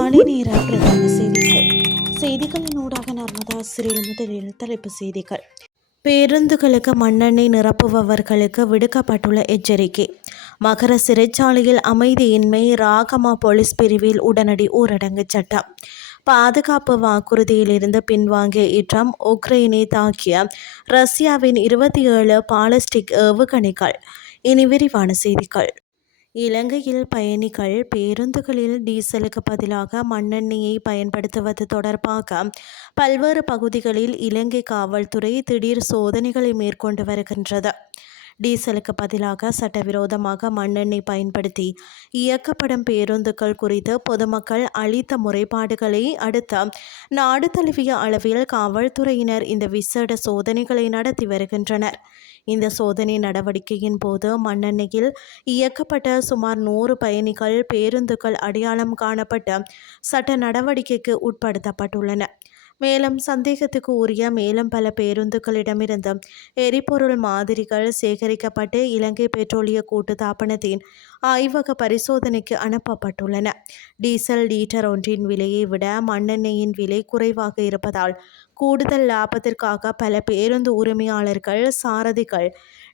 காலை நேர பிரதான செய்திகளின் ஊடாக நர்மதா சிறில் முதலில் தலைப்பு செய்திகள். பேருந்துகளுக்கு மண்ணெண்ணெய் நிரப்புபவர்களுக்கு விடுக்கப்பட்டுள்ள எச்சரிக்கை. மகர சிறைச்சாலையில் அமைதியின்மை, ராகமா போலீஸ் பிரிவில் உடனடி ஊரடங்கு சட்டம். பாதுகாப்பு வாக்குறுதியிலிருந்து பின்வாங்கிய ட்ரம்ப், உக்ரைனை தாக்கிய ரஷ்யாவின் 27 பாலிஸ்டிக் ஏவுகணைகள். இனி விரிவான செய்திகள். இலங்கையில் பயணிகள் பேருந்துகளில் டீசலுக்கு பதிலாக மண்ணெண்ணெயை பயன்படுத்துவது தொடர்பாக பல்வேறு பகுதிகளில் இலங்கை காவல்துறை திடீர் சோதனைகளை மேற்கொண்டு வருகின்றது. டீசலுக்கு பதிலாக சட்டவிரோதமாக மண்ணெண்ணெய் பயன்படுத்தி இயக்கப்படும் பேருந்துகள் குறித்து பொதுமக்கள் அளித்த முறைப்பாடுகளை அடுத்து நாடு தழுவிய அளவில் காவல்துறையினர் இந்த விசேட சோதனைகளை நடத்தி வருகின்றனர். இந்த சோதனை நடவடிக்கையின் போது மண்ணெண்ணெயில் இயக்கப்பட்ட சுமார் 100 பயணிகள் பேருந்துகள் அடையாளம் காணப்பட்டு சட்ட நடவடிக்கைக்கு உட்படுத்தப்பட்டுள்ளன. மேலும் சந்தேகத்துக்கு உரிய மேலும் பல பேருந்துகளிடமிருந்து எரிபொருள் மாதிரிகள் சேகரிக்கப்பட்டு இலங்கை பெட்ரோலிய கூட்டுத்தாபனத்தின் ஆய்வக பரிசோதனைக்கு அனுப்பப்பட்டுள்ளன. டீசல் லீட்டர் ஒன்றின் விலையை விட மண்ணெண்ணெயின் விலை குறைவாக இருப்பதால் கூடுதல் லாபத்திற்காக பல பேருந்து உரிமையாளர்கள், சாரதிகள்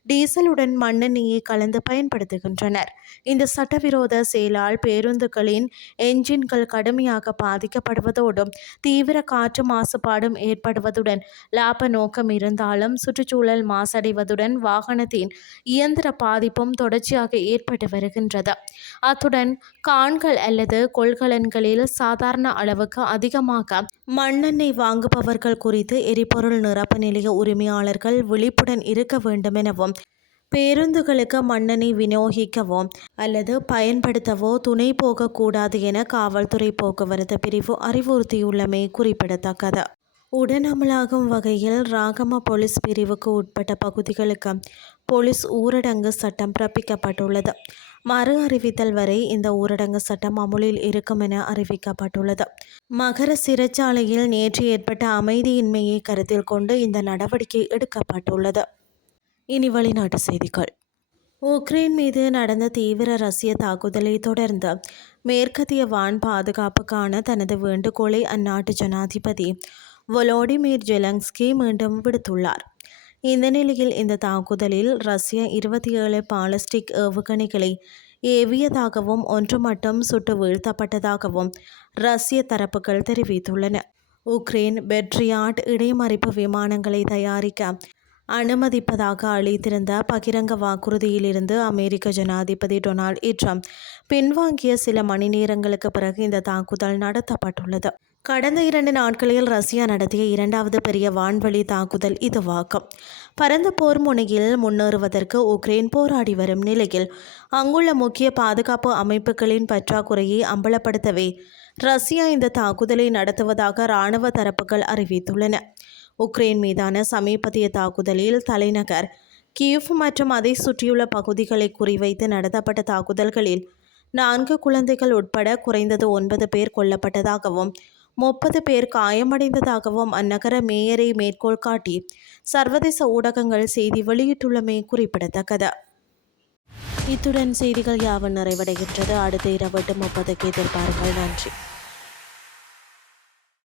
டீசலுடன் மண்ணெண்ணெயை கலந்து பயன்படுத்துகின்றனர். இந்த சட்டவிரோத செயலால் பேருந்துகளின் என்ஜின்கள் கடுமையாக பாதிக்கப்படுவதோடும் தீவிர காற்று மாசுபாடும் ஏற்படுவதுடன் லாப நோக்கம் இருந்தாலும் சுற்றுச்சூழல் மாசடைவதுடன் வாகனத்தின் இயந்திர பாதிப்பும் தொடர்ச்சியாக ஏற்பட்டு வருகின்றது. அத்துடன் கான்கள் அல்லது கொள்கலன்களில் சாதாரண அளவுக்கு அதிகமாக மண்ணெண்ணெய் வாங்குபவர்கள் குறித்து எரிபொருள் நிரப்பு நிலைய உரிமையாளர்கள் விழிப்புடன் இருக்க வேண்டும் எனவும், பேருந்துகளுக்கு மண்ணெண்ணெய் விநியோகிக்கவோ அல்லது பயன்படுத்தவோ துணை போகக்கூடாது என காவல்துறை போக்குவரத்து பிரிவு அறிவுறுத்தியுள்ளமை குறிப்பிடத்தக்கது. உடன் அமலாகும் வகையில் ராகம போலீஸ் பிரிவுக்கு உட்பட்ட பகுதிகளுக்கு போலீஸ் ஊரடங்கு சட்டம் பிறப்பிக்கப்பட்டுள்ளது. மறு அறிவித்தல் வரை இந்த ஊரடங்கு சட்டம் அமுலில் இருக்கும் என அறிவிக்கப்பட்டுள்ளது. மகர சிறைச்சாலையில் நேற்று ஏற்பட்ட அமைதியின்மையை கருத்தில் கொண்டு இந்த நடவடிக்கை எடுக்கப்பட்டுள்ளது. இனி வெளிநாட்டு செய்திகள். உக்ரைன் மீது நடந்த தீவிர ரஷ்ய தாக்குதலை தொடர்ந்து மேற்கத்திய வான் பாதுகாப்புக்கான தனது வேண்டுகோளை அந்நாட்டு ஜனாதிபதி வோலோடிமிர் ஜெலன்ஸ்கி மீண்டும் விடுத்துள்ளார். இந்த நிலையில் இந்த தாக்குதலில் ரஷ்யா 27 பாலிஸ்டிக் ஏவுகணைகளை ஏவியதாகவும் 1 மட்டும் சுட்டு வீழ்த்தப்பட்டதாகவும் ரஷ்ய தரப்புகள் தெரிவித்துள்ளன. உக்ரைன் பெட்ரியாட் இடைமறிப்பு விமானங்களை தயாரிக்க அனுமதிப்பதாக அளித்திருந்த பகிரங்க வாக்குறுதியிலிருந்து அமெரிக்க ஜனாதிபதி டொனால்ட் ட்ரம்ப் பின்வாங்கிய சில மணி நேரங்களுக்கு பிறகு இந்த தாக்குதல் நடத்தப்பட்டுள்ளது. கடந்த 2 நாட்களில் ரஷ்யா நடத்திய 2வது பெரிய வான்வழி தாக்குதல் இதுவாகும். பரந்த போர் முனையில் முன்னேறுவதற்கு உக்ரைன் போராடி வரும் நிலையில் அங்குள்ள முக்கிய பாதுகாப்பு அமைப்புகளின் பற்றாக்குறையை அம்பலப்படுத்தவே ரஷ்யா இந்த தாக்குதலை நடத்துவதாக இராணுவ தரப்புகள் அறிவித்துள்ளன. உக்ரைன் மீதான சமீபத்திய தாக்குதலில் தலைநகர் கீவ் மற்றும் அதை சுற்றியுள்ள பகுதிகளை குறிவைத்து நடத்தப்பட்ட தாக்குதல்களில் 4 குழந்தைகள் உட்பட குறைந்தது 9 பேர் கொல்லப்பட்டதாகவும் 30 பேர் காயமடைந்ததாகவும் அந்நகர மேயரை மேற்கோள் காட்டி சர்வதேச ஊடகங்கள் செய்தி வெளியிட்டுள்ளமை குறிப்பிடத்தக்கது. இத்துடன் செய்திகள் யாவும் நிறைவடைகின்றது. அடுத்த இரவு 8:30 எதிர்பாருங்கள். நன்றி.